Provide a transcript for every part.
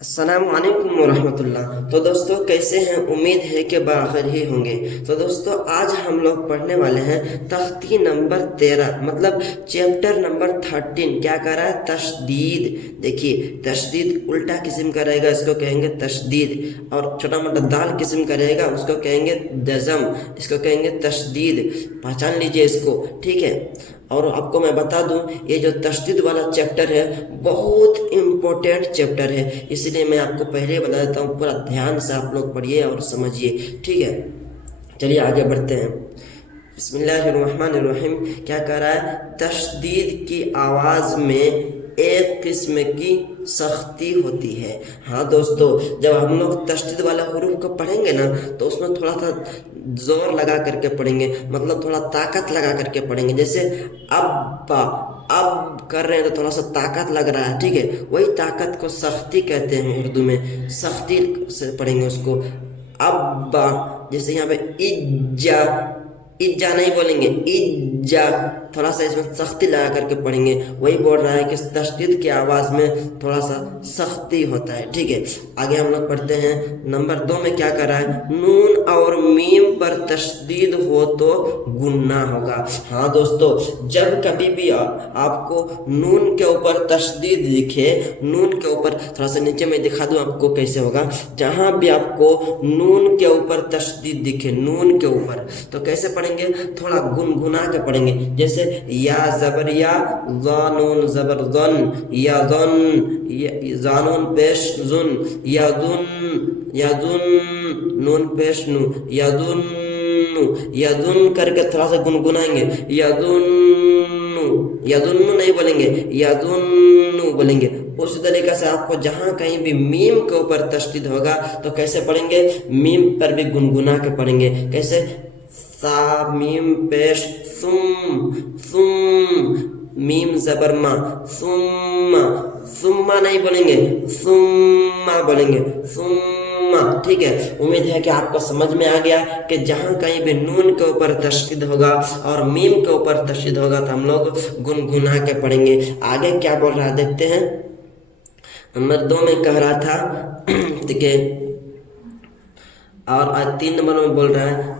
अस्सलाम वालेकुम वरहमतुल्लाह। तो दोस्तों कैसे हैं, उम्मीद है कि बखैर ही होंगे। तो दोस्तों आज हम लोग पढ़ने वाले हैं तख्ती नंबर 13 मतलब चैप्टर नंबर 13। क्या कर रहा है? तशदीद। देखिए तशदीद उल्टा किस्म का रहेगा, इसको कहेंगे तशदीद, और छोटा मोटा दाल किस्म का रहेगा उसको कहेंगे दज़म, इसको कहेंगे तशदीद। पहचान लीजिए इसको, ठीक है। और आपको मैं बता दूं ये जो तशदीद वाला चैप्टर है बहुत इम्पोर्टेंट चैप्टर है, इसलिए मैं आपको पहले ही बता देता हूँ, पूरा ध्यान से आप लोग पढ़िए और समझिए, ठीक है। चलिए आगे बढ़ते हैं। बिस्मिल्लाहिर्रहमानिर्रहीम। क्या कह रहा है? तशदीद की आवाज़ में एक किस्म की सख्ती होती है। हाँ दोस्तों, जब हम लोग तशदीद वाला हुरूफ को पढ़ेंगे ना तो उसमें थोड़ा सा जोर लगा करके पढ़ेंगे, मतलब थोड़ा ताकत लगा करके पढ़ेंगे। जैसे अब्बा, अब कर रहे हैं तो थोड़ा सा ताकत लग रहा है, ठीक है। वही ताकत को सख्ती कहते हैं उर्दू में, सख्ती से पढ़ेंगे उसको। अब्बा, जैसे यहाँ पे इज्जा, इज्जा नहीं बोलेंगे, इज्जा, थोड़ा सा इसमें सख्ती लगा करके पढ़ेंगे। वही बोल रहा है कि तशदीद की आवाज़ में थोड़ा सा सख्ती होता है, ठीक है। आगे हम लोग पढ़ते हैं नंबर 2 में। क्या कर रहा है? नून और मीम पर तशदीद हो तो गुन्ना होगा। हाँ दोस्तों, जब कभी भी आपको नून के ऊपर तशदीद दिखे, नून के ऊपर थोड़ा सा नीचे में दिखा दूँ आपको कैसे होगा। जहाँ भी आपको नून के ऊपर तशदीद दिखे, नून के ऊपर, तो कैसे पढ़ेंगे? थोड़ा गुनगुना के पढ़ेंगे। जैसे या जबर या, ज़ानून जबर ज़न, या ज़न, ज़ानून पेश ज़ुन, यादुन, यादुन, नून पेश नु, यादुन्नु, यादुन करके थोड़ा सा गुनगुनाएंगे। यादुन्नु, यादुन्नु नहीं बोलेंगे, यादुन्नु बोलेंगे। उसी तरीके से आपको जहाँ कहीं भी मीम के ऊपर तशदीद होगा तो कैसे पढ़ेंगे? मीम पर भी गुनगुना के पढ़ेंगे। कैसे? सा मीम पेश सुम, सुम, मीम जबर मा, सुम्मा, सुम्मा नहीं बोलेंगे, सुम्मा बोलेंगे, सुम्मा, ठीक है। उम्मीद है कि आपको समझ में आ गया कि जहाँ कहीं भी नून के ऊपर तशदीद होगा और मीम के ऊपर तशदीद होगा तो हम लोग गुनगुना के पढ़ेंगे। आगे क्या बोल रहा है देखते हैं। नंबर 2 में कह रहा था, ठीक है, और आज 3 नंबर में बोल रहा है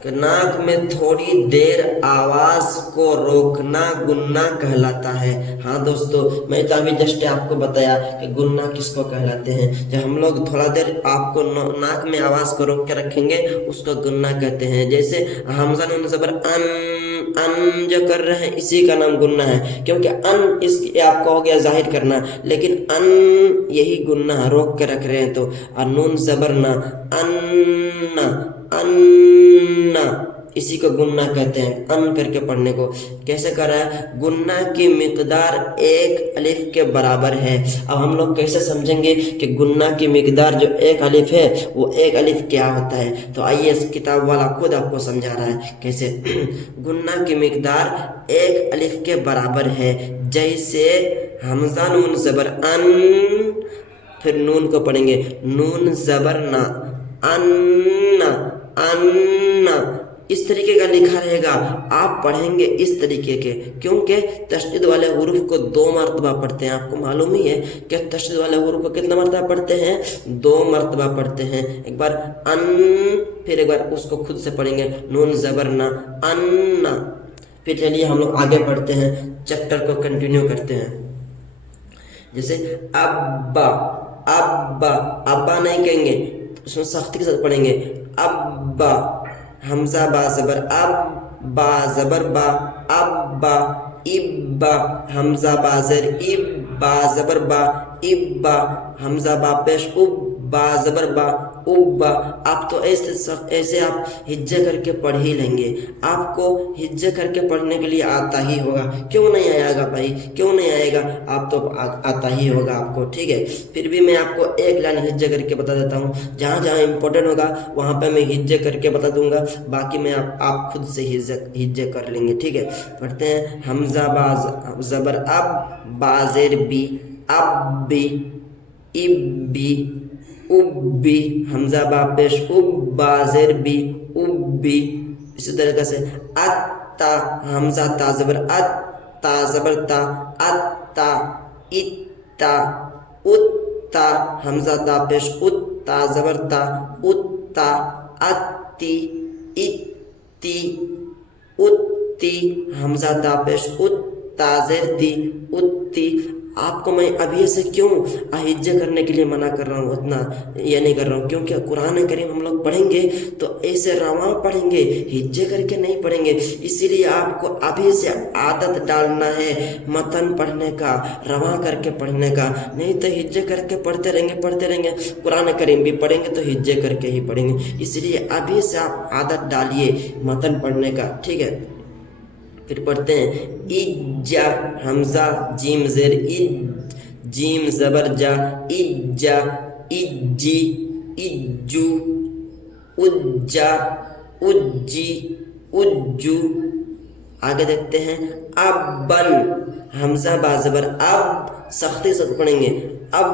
कि नाक में थोड़ी देर आवाज़ को रोकना गुन्ना कहलाता है। हाँ दोस्तों, मैं तो अभी जस्ट आपको बताया कि गुन्ना किसको कहलाते हैं। जब हम लोग थोड़ा देर आपको नाक में आवाज़ को रोक के रखेंगे उसको गुन्ना कहते हैं। जैसे हमजा नून ज़बर अन जो कर रहे हैं इसी का नाम गुन्ना है, क्योंकि अन इस आपका हो गया जाहिर करना, लेकिन अन यही गुन्ना है, रोक के रख रहे हैं तो। नून ज़बर ना, अन्ना, अन्ना, इसी को गुन्ना कहते हैं, अन करके पढ़ने को। कैसे कर रहा है? गुन्ना की मिकदार एक अलिफ के बराबर है। अब हम लोग कैसे समझेंगे कि गुन्ना की मिकदार जो एक अलिफ है वो एक अलिफ क्या होता है? तो आइए इस किताब वाला खुद आपको समझा रहा है कैसे। गुन्ना की मिकदार एक अलिफ के बराबर है। जैसे हमजा नून ज़बर अन, फिर नून को पढ़ेंगे नून ज़बर ना, अन्ना, अन्ना, इस तरीके का लिखा रहेगा। आप पढ़ेंगे इस तरीके के, क्योंकि तशदीद वाले हुरूफ को 2 मरतबा पढ़ते हैं। आपको मालूम ही है कि तशदीद वाले हुरूफ को कितना मरतबा पढ़ते हैं? 2 मरतबा पढ़ते हैं। एक बार अन, फिर एक बार उसको खुद से पढ़ेंगे नून ज़बर ना, अन्ना। फिर चलिए हम लोग आगे बढ़ते हैं, चैप्टर को कंटिन्यू करते हैं। जैसे अब्बा, अब्बा, अब्बा नहीं कहेंगे, उसमें सख्ती के साथ पढ़ेंगे। अब्बा, हमजा बा ज़बर अब, बा ज़बर बा, अब्बा, इब्बा, हमजा बा ज़र इब, बा ज़बर बा, इब्बा, हमजा बा पेश उब, बा ज़बर बा, उब्बा। आप तो ऐसे आप हिज्जे करके पढ़ ही लेंगे। आपको हिज्जे करके पढ़ने के लिए आता ही होगा, क्यों नहीं आएगा भाई, क्यों नहीं आएगा? आप तो आता ही होगा आपको, ठीक है। फिर भी मैं आपको एक लाइन हिज्जे करके बता देता हूँ। जहाँ जहाँ इंपॉर्टेंट होगा वहाँ पे मैं हिज्जे करके बता दूंगा, बाकी मैं आप खुद से हिज्जे कर लेंगे, ठीक है। पढ़ते हैं हमजा बा ज़बर अब, बा ज़ेर बी, अब बी, इब्बी, उब्बी, हमजा बा पेश उब, बा ज़ेर बी, उब्बी। इसी तरीके से अत्ता, हमजा ता ज़बर अत, ता ज़बर ता, अत्ता, इत्ता, उत, تا حمزہ تا پیش ات تا زبر تا اتا اتی اتی اتی حمزہ تا پیش ات تا زیر تی اتی. آپ کو میں ابھی سے کیوں ہجے کرنے کے لیے منع کر رہا ہوں، اتنا یہ نہیں کر رہا ہوں، کیونکہ قرآن کریم ہم لوگ پڑھیں گے تو ایسے رواں پڑھیں گے، ہجے کر کے نہیں پڑھیں گے. اسی لیے آپ کو ابھی سے عادت ڈالنا ہے متن پڑھنے کا، رواں کر کے پڑھنے کا، نہیں تو ہجے کر کے پڑھتے رہیں گے. قرآن کریم بھی پڑھیں گے تو ہجے کر کے ہی پڑھیں گے. اس لیے ابھی سے آپ عادت ڈالیے متن پڑھنے کا، ٹھیک ہے. پھر پڑھتے ہیں اجا حمزہ جیم زیر اج جیم زبر جا اجا اجی اجو اجا اجی اجو. آگے دیکھتے ہیں ابن حمزہ با زبر اب، سختی سے پڑھیں گے اب،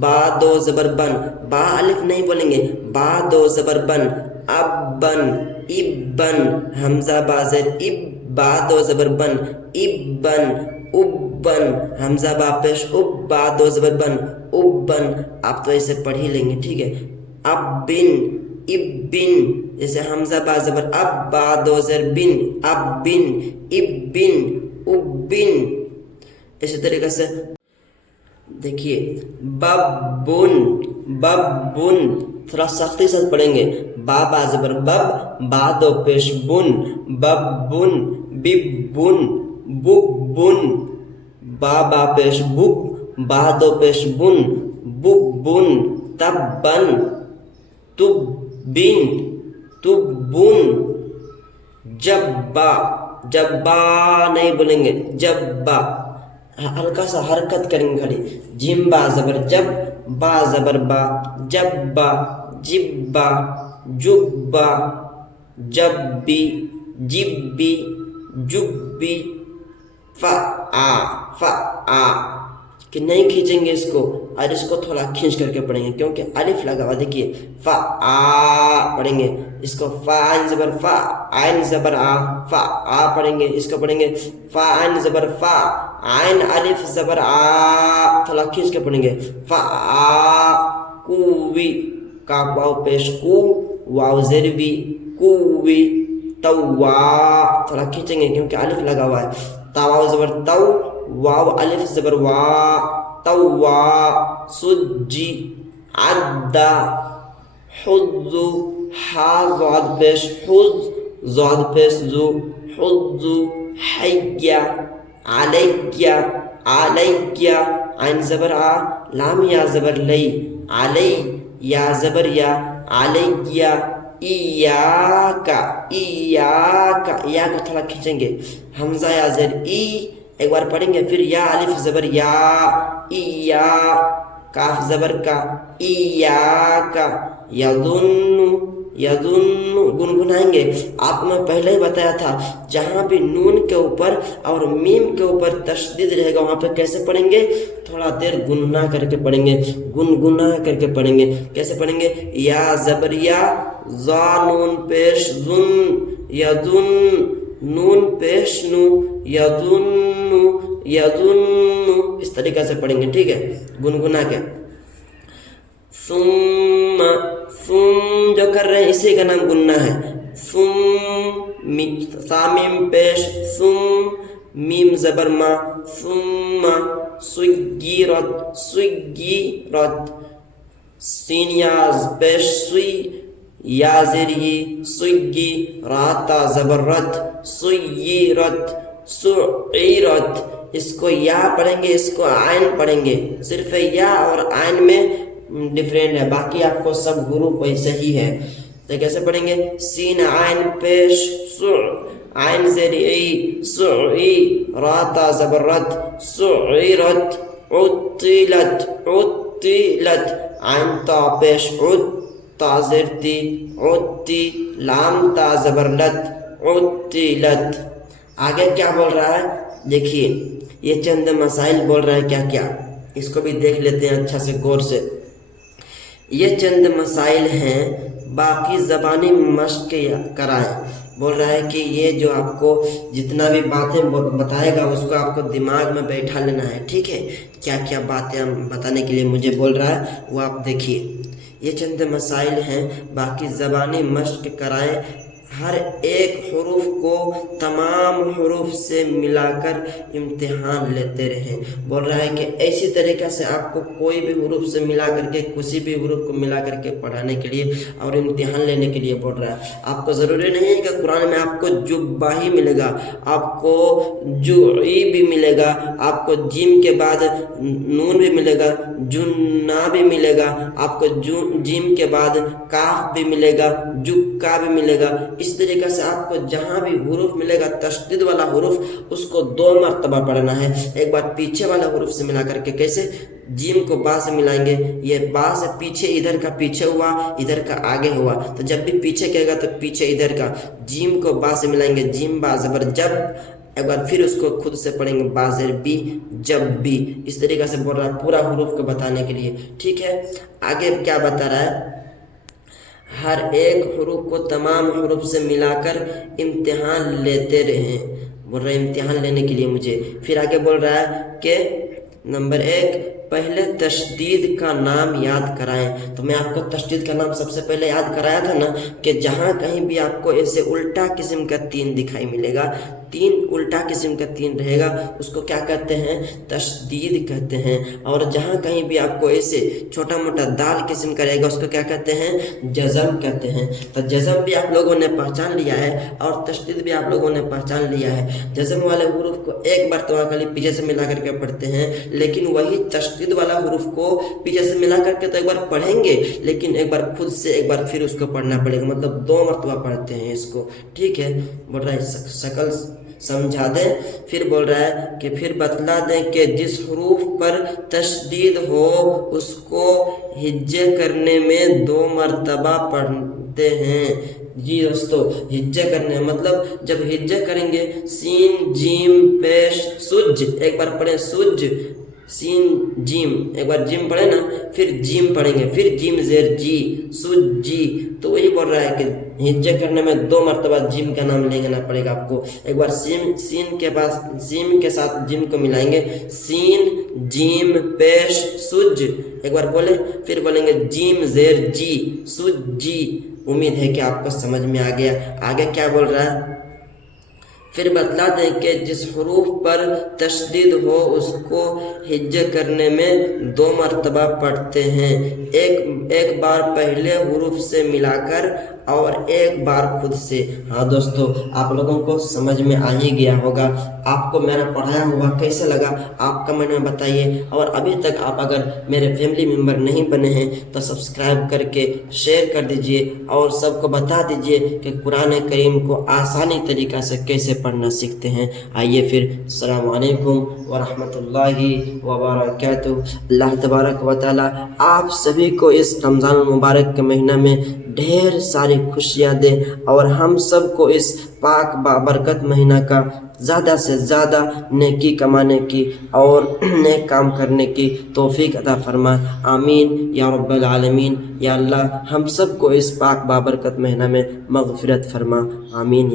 با دو زبر بن، با الف نہیں بولیں گے، با دو زبر بن ابن ابن حمزہ با زیر اب، با دو زبر بن ابن ابن حمزہ با پیش اب، با دو زبر بن ابن. آپ تو ایسے پڑھ ہی لیں گے، ٹھیک ہے. ابن ابن جیسے حمزہ با زبر اب، با دو زبر بن ابن ابن ابن. اسی طریقے سے دیکھیے ببن ببن، تھوڑا سختی سے پڑھیں گے، با با زبر بب، با دو پیش بن ببن ببن ببن، با با پیش بب، با دو پیش بن ببن. تبن تبن تبن. جبا جبا نہیں بولیں گے، جبا ہلکا سا حرکت کریں گے خالی. جیم با زبر جب، با زبر با جبا جبا جبا جبی جبی جبی. فآ فآ کہ نہیں کھینچیں گے اس کو، اور اس کو تھوڑا کھینچ کر کے پڑھیں گے کیونکہ الف لگا ہوا. دیکھیے فآ پڑھیں گے اس کو، فا عین زبر فا عین زبر آ، فآ پڑھیں گے اس کو، پڑھیں گے فا عین زبر فا عین الف زبر آ، تھوڑا کھینچ کے پڑھیں گے فآ. کووی کاف واو پیش کو، واو زیر وی کووی. توا تھوڑا کھینچیں گے کیونکہ الف لگا ہوا ہے. تاواو زبر تو، واو الف زبر وا توا. سجی عدا حظ، ہا ضاد پیش حظ، ضاد پیش زو حظ. حیا علیہ علیہ عین زبر آ، لام یا زبر لئی علی، یا زبر یا علیہ. ایاکا ایاکا، یا کو تھوڑا کھینچیں گے، حمزہ یا زیر ای ایک بار پڑھیں گے، پھر یا الف زبر یا ایا، کاف زبر کا ایاکا. یظن یظن گنگنائیں گے. آپ کو میں پہلے ہی بتایا تھا جہاں بھی نون کے اوپر اور میم کے اوپر تشدید رہے گا وہاں پہ کیسے پڑھیں گے، تھوڑا دیر گنگنا کر کے پڑھیں گے، گنگنا کر کے پڑھیں گے. کیسے پڑھیں گے، یا زبر یا، زا نون پیش زن یظن، نون پیش نو یظن یظن. اس طریقے سے پڑھیں گے، ٹھیک ہے، گنگنا کے. ثم ثم جو کر رہے ہیں اسی کا نام گننا ہے. ثم ثامیم پیش ثم، میم زبر ما ثم. سیرت سیرت، سین یاز پیش سوی، یا زیری سوی، راتا زبر رت سیرت. سعیرت، اس کو یا پڑھیں گے، اس کو عین پڑھیں گے، صرف یا اور عین میں ڈفرینٹ ہے، باقی آپ کو سب حروف ویسے ہی ہے. تو کیسے پڑھیں گے، سین عین پیش سع، عین زیر ای سعی، راتا زبر رت سعیرت. عطلت عطلت، عین تا پیش عط، تا زیر تی عطی، لام تا زبر لت عطلت. آگے کیا بول رہا ہے دیکھیے، یہ چند مسائل بول رہا ہے کیا کیا، اس کو بھی دیکھ لیتے ہیں اچھا سے غور سے. یہ چند مسائل ہیں، باقی زبانی مشق کرائیں. बोल रहा है कि ये जो आपको जितना भी बातें बताएगा उसको आपको दिमाग में बैठा लेना है, ठीक है। क्या क्या बातें हम बताने के लिए मुझे बोल रहा है वो आप देखिए। ये चंद मसाइल हैं, बाकी ज़बानी मश्क कराएं। हर एक हुरूफ को तमाम हुरूफ से मिलाकर इम्तिहान लेते रहें। बोल रहा है कि इसी तरीक़े से आपको कोई भी हुरूफ से मिला करके, किसी भी हुरूफ को मिला करके पढ़ाने के लिए और इम्तिहान लेने के लिए बोल रहा है। आपको ज़रूरी नहीं है कि कुरान में आपको जुब्बा ही मिलेगा, आपको जुई भी मिलेगा, आपको जिम के बाद नून भी मिलेगा, जुन्ना भी मिलेगा, आपको जिम के बाद काफ भी मिलेगा, जुक्का भी मिलेगा। इस तरीके से आपको जहाँ भी हुरूफ मिलेगा तशदीद वाला हुरूफ उसको 2 मरतबा पढ़ना है। एक बार पीछे वाला हुरूफ से मिला करके, कैसे जीम को बा से मिलाएंगे, ये बा से पीछे, इधर का पीछे हुआ, इधर का आगे हुआ, तो जब भी पीछे कहेगा तो पीछे इधर का, जीम को बा से मिलाएंगे, जीम बा ज़बर जब, एक बार फिर उसको खुद से पढ़ेंगे बाज़र बी जब भी। इस तरीके से बोल रहा है पूरा हुरूफ को बताने के लिए, ठीक है। आगे क्या बता रहा है, हर एक हुरूफ को तमाम हुरूफ से मिलाकर इम्तिहान लेते रहें। बोल रहे इम्तिहान लेने के लिए मुझे। फिर आगे बोल रहा है कि नंबर 1, पहले तशदीद का नाम याद कराएं। तो मैं आपको तशदीद का नाम सबसे पहले याद कराया था ना, कि जहाँ कहीं भी आपको ऐसे उल्टा किस्म का 3 दिखाई मिलेगा, 3 उल्टा किस्म का 3 रहेगा, उसको क्या कहते हैं, तशदीद कहते हैं। और जहाँ कहीं भी आपको ऐसे छोटा मोटा दाल किस्म का रहेगा उसको क्या कहते हैं, जज़म कहते हैं। तो जज़म भी आप लोगों ने पहचान लिया है और तशदीद भी आप लोगों ने पहचान लिया है। जज़म वाले हुरूफ को एक बार तो खाली पीछे से मिला करके पढ़ते हैं, लेकिन वही तशदीद वाला हुरूफ को पीछे से मिला करके तो एक बार पढ़ेंगे, लेकिन एक बार खुद से एक बार फिर उसको पढ़ना पड़ेगा, मतलब 2 मरतबा पढ़ते हैं इसको, ठीक है। बोल रहा है शकल समझा दें। फिर बोल रहा है कि फिर बतला दें कि जिस हुरूफ पर तशदीद हो उसको हिज्जे करने में 2 मरतबा पढ़ते हैं। जी दोस्तों, हिज्जा करने मतलब जब हिज्जा करेंगे, सीन जीम पेश सुज, एक बार पढ़े सुज, सीन जीम, एक बार जिम पढ़े ना, फिर जीम पढ़ेंगे, फिर जिम जेर जी, सुज जी। तो वही बोल रहा है कि हिज्जा करने में 2 मरतबा जिम का नाम लेना पड़ेगा आपको। एक बार सीन के पास सीम के साथ जिम को मिलाएंगे, सीन जीम पेश सुज, एक बार बोले, फिर बोलेंगे जिम जेर जी, सुज जी। उम्मीद है कि आपको समझ में आ गया। आगे क्या बोल रहा है, फिर बतला दें कि जिस हुरूफ पर तशदीद हो उसको हिज्जा करने में 2 मरतबा पढ़ते हैं, एक बार पहले हुरूफ से मिलाकर और एक बार खुद से। हाँ दोस्तों, आप लोगों को समझ में आ ही गया होगा। आपको मेरा पढ़ाया हुआ कैसा लगा आप कमेंट में बताइए। और अभी तक आप अगर मेरे फैमिली मेम्बर नहीं बने हैं तो सब्सक्राइब करके शेयर कर दीजिए और सबको बता दीजिए कि कुरान करीम को आसानी तरीक़ा से कैसे पढ़ना सीखते हैं। आइए फिर, अस्सलामु अलैकुम व रहमतुल्लाहि व बरकातुहू। अल्लाह तबारक व तआला आप सभी को इस रमज़ान मुबारक के महीना में ढेर सारी खुशियाँ दे और हम सब को इस पाक बाबरकत महीना का ज़्यादा से ज़्यादा नेकी कमाने की और नेक काम करने की तौफीक अता फरमा। आमीन या रब्बल आलमीन। या अल्लाह हम सब को इस पाक बाबरकत महीना में मग़फ़िरत फरमा। आमीन।